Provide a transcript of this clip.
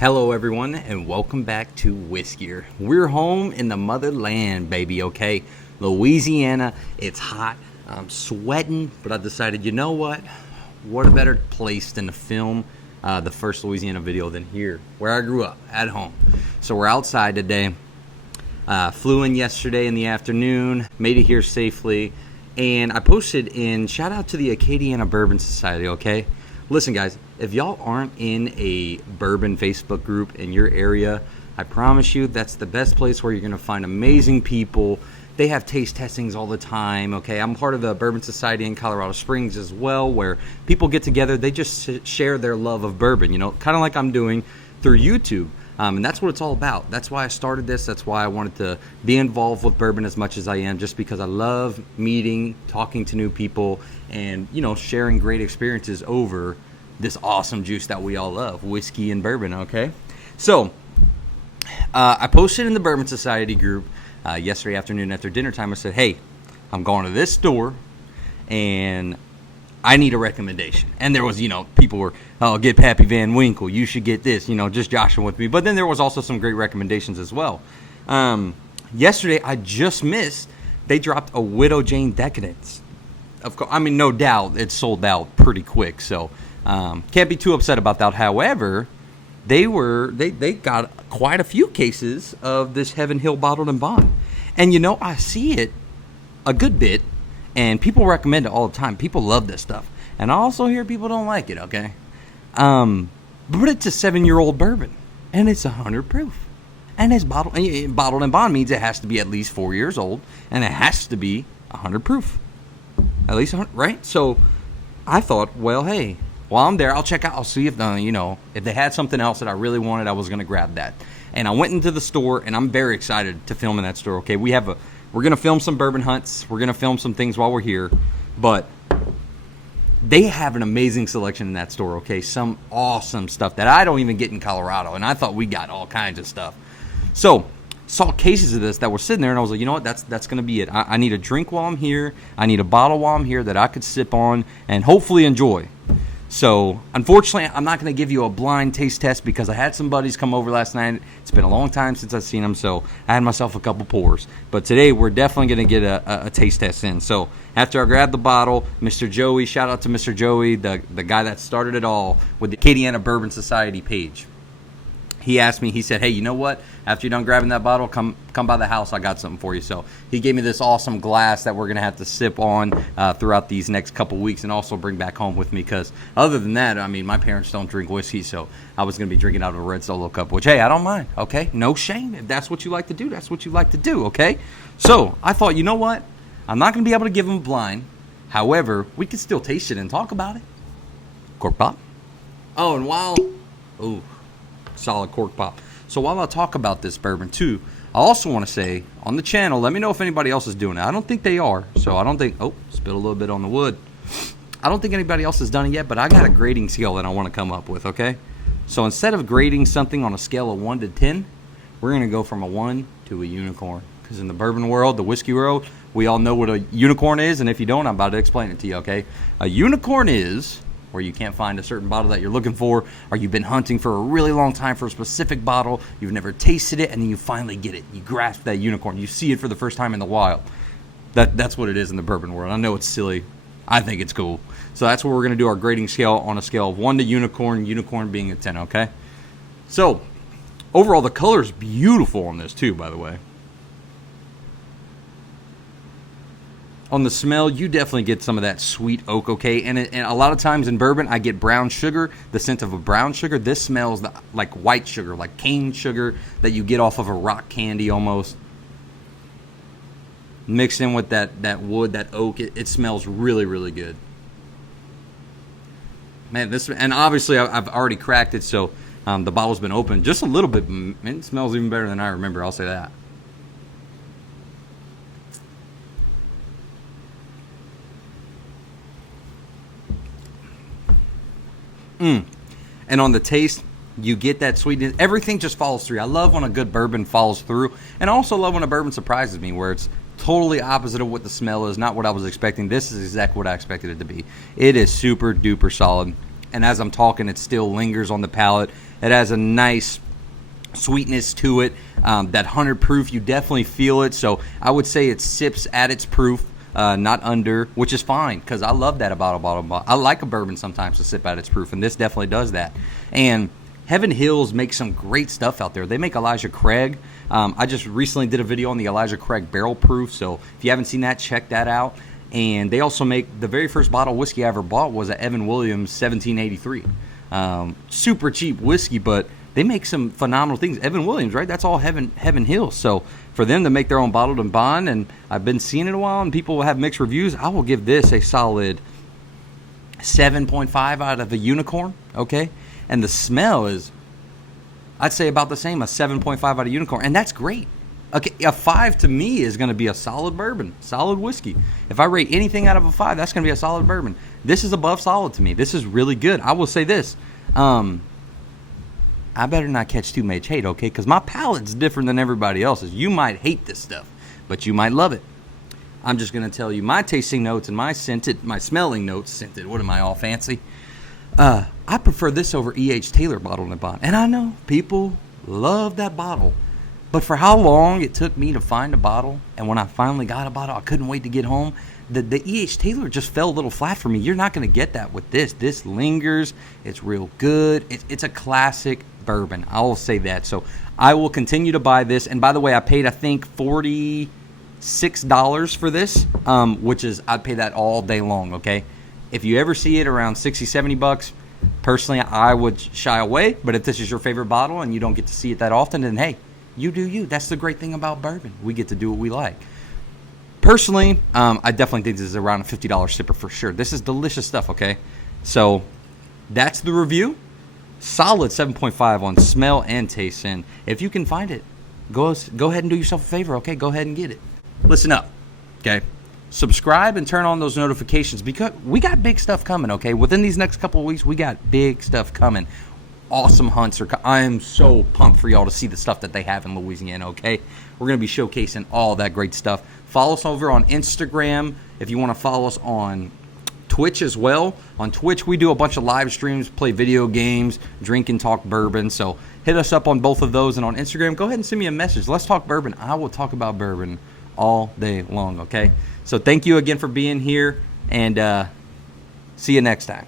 Hello everyone and welcome back to Whiskier. We're home in the motherland, baby, okay? Louisiana, it's hot, I'm sweating, but I decided, you know what a better place than to film the first Louisiana video than here, where I grew up, at home. So we're outside today, flew in yesterday in the afternoon, made it here safely, and I posted in, shout out to the Acadiana Bourbon Society, okay? Listen guys, if y'all aren't in a bourbon Facebook group in your area, I promise you that's the best place where you're going to find amazing people. They have taste testings all the time, okay? I'm part of the Bourbon Society in Colorado Springs as well, where people get together, they just share their love of bourbon, you know, kind of like I'm doing through YouTube. And that's what it's all about. That's why I started this. That's why I wanted to be involved with bourbon as much as I am, just because I love meeting, talking to new people, and, you know, sharing great experiences over this awesome juice that we all love, whiskey and bourbon, okay? So, I posted in the Bourbon Society group yesterday afternoon after dinner time. I said, hey, I'm going to this store, and I need a recommendation. And there was, you know, people were, oh, get Pappy Van Winkle. You should get this, you know, just joshing with me. But then there was also some great recommendations as well. Yesterday, I just missed, they dropped a Widow Jane Decadence. Of course, I mean, no doubt, it sold out pretty quick. So, can't be too upset about that. However, they got quite a few cases of this Heaven Hill bottled and bond. And, you know, I see it a good bit. And people recommend it all the time. People love this stuff. And I also hear people don't like it, okay? But it's a 7-year-old bourbon. And it's 100 proof. And it's bottled and bond means it has to be at least 4 years old. And it has to be 100 proof. At least 100, right? So I thought, well, hey, while I'm there, I'll check out. I'll see if, you know, if they had something else that I really wanted, I was going to grab that. And I went into the store, and I'm very excited to film in that store, okay? We're going to film some bourbon hunts. We're going to film some things while we're here. But they have an amazing selection in that store, okay? Some awesome stuff that I don't even get in Colorado. And I thought we got all kinds of stuff. So, saw cases of this that were sitting there, and I was like, you know what? That's going to be it. I need a drink while I'm here. I need a bottle while I'm here that I could sip on and hopefully enjoy. So, unfortunately, I'm not going to give you a blind taste test because I had some buddies come over last night. It's been a long time since I've seen them, so I had myself a couple pours. But today, we're definitely going to get a taste test in. So, after I grabbed the bottle, Mr. Joey, shout out to Mr. Joey, the guy that started it all with the Acadiana Bourbon Society page. He asked me, he said, hey, you know what? After you're done grabbing that bottle, come by the house. I got something for you. So he gave me this awesome glass that we're going to have to sip on throughout these next couple weeks and also bring back home with me because other than that, I mean, my parents don't drink whiskey, so I was going to be drinking out of a red Solo cup, which, hey, I don't mind, okay? No shame. If that's what you like to do, that's what you like to do, okay? So I thought, you know what? I'm not going to be able to give them blind. However, we can still taste it and talk about it. Cork pop. Oh, and while... Ooh. Solid cork pop. So while I talk about this bourbon too, I also want to say on the channel, let me know if anybody else is doing it. I don't think they are. So I don't think, oh, spilled a little bit on the wood. I don't think anybody else has done it yet, but I got a grading scale that I want to come up with, okay? So instead of grading something on a scale of 1 to 10, we're going to go from a 1 to a unicorn. Because in the bourbon world, the whiskey world, we all know what a unicorn is. And if you don't, I'm about to explain it to you, okay? A unicorn is... where you can't find a certain bottle that you're looking for, or you've been hunting for a really long time for a specific bottle, you've never tasted it, and then you finally get it. You grasp that unicorn. You see it for the first time in the wild. That's what it is in the bourbon world. I know it's silly. I think it's cool. So that's where we're going to do our grading scale on a scale of 1 to unicorn, unicorn being a 10, okay? So, overall, the color is beautiful on this too, by the way. On the smell, you definitely get some of that sweet oak, okay? And a lot of times in bourbon, I get brown sugar, the scent of a brown sugar. This smells like white sugar, like cane sugar that you get off of a rock candy almost. Mixed in with that wood, that oak, it smells really, really good. Man, and obviously I've already cracked it, so the bottle's been open just a little bit. It smells even better than I remember, I'll say that. And on the taste, you get that sweetness. Everything just follows through. I love when a good bourbon follows through. And I also love when a bourbon surprises me, where it's totally opposite of what the smell is, not what I was expecting. This is exactly what I expected it to be. It is super duper solid. and as I'm talking, it still lingers on the palate. It has a nice sweetness to it. That 100 proof, you definitely feel it. So I would say it sips at its proof, not under, which is fine because I love that about a bottle. I like a bourbon sometimes to sip at its proof, and this definitely does that. And Heaven Hills makes some great stuff out there. They make Elijah Craig. I just recently did a video on the Elijah Craig barrel proof, so if you haven't seen that, check that out. And they also make, the very first bottle of whiskey I ever bought was a Evan Williams 1783. Super cheap whiskey, but they make some phenomenal things. Evan Williams, right? That's all Heaven Hills. So for them to make their own bottled and bond, and I've been seeing it a while, and people will have mixed reviews, I will give this a solid 7.5 out of a unicorn, okay? And the smell is, I'd say about the same, a 7.5 out of unicorn. And that's great. Okay, a 5 to me is going to be a solid bourbon, solid whiskey. If I rate anything out of a 5, that's going to be a solid bourbon. This is above solid to me. This is really good. I will say this. I better not catch too much hate, okay? Because my palate's different than everybody else's. You might hate this stuff, but you might love it. I'm just going to tell you my tasting notes and my smelling notes, scented, what am I, all fancy? I prefer this over E.H. Taylor bottled and bond. And I know people love that bottle. But for how long it took me to find a bottle, and when I finally got a bottle, I couldn't wait to get home. The E.H. Taylor just fell a little flat for me. You're not going to get that with this. This lingers. It's real good. It's a classic bourbon. I will say that. So I will continue to buy this. And by the way, I paid, I think, $46 for this, which is, I'd pay that all day long, okay? If you ever see it around $60, $70, personally, I would shy away. But if this is your favorite bottle and you don't get to see it that often, then hey, you do you. That's the great thing about bourbon. We get to do what we like. Personally, I definitely think this is around a $50 sipper for sure. This is delicious stuff, okay? So that's the review. Solid 7.5 on smell and taste. And if you can find it, go ahead and do yourself a favor, okay? Go ahead and get it. Listen up, okay? Subscribe and turn on those notifications because we got big stuff coming, okay? Within these next couple of weeks, we got big stuff coming. Awesome hunts I am so pumped for y'all to see the stuff that they have in Louisiana, okay? We're going to be showcasing all that great stuff. Follow us over on Instagram if you want to follow us on Twitch as well. On Twitch, we do a bunch of live streams, play video games, drink and talk bourbon. So hit us up on both of those. And on Instagram, go ahead and send me a message. Let's talk bourbon. I will talk about bourbon all day long, okay? So thank you again for being here, and see you next time.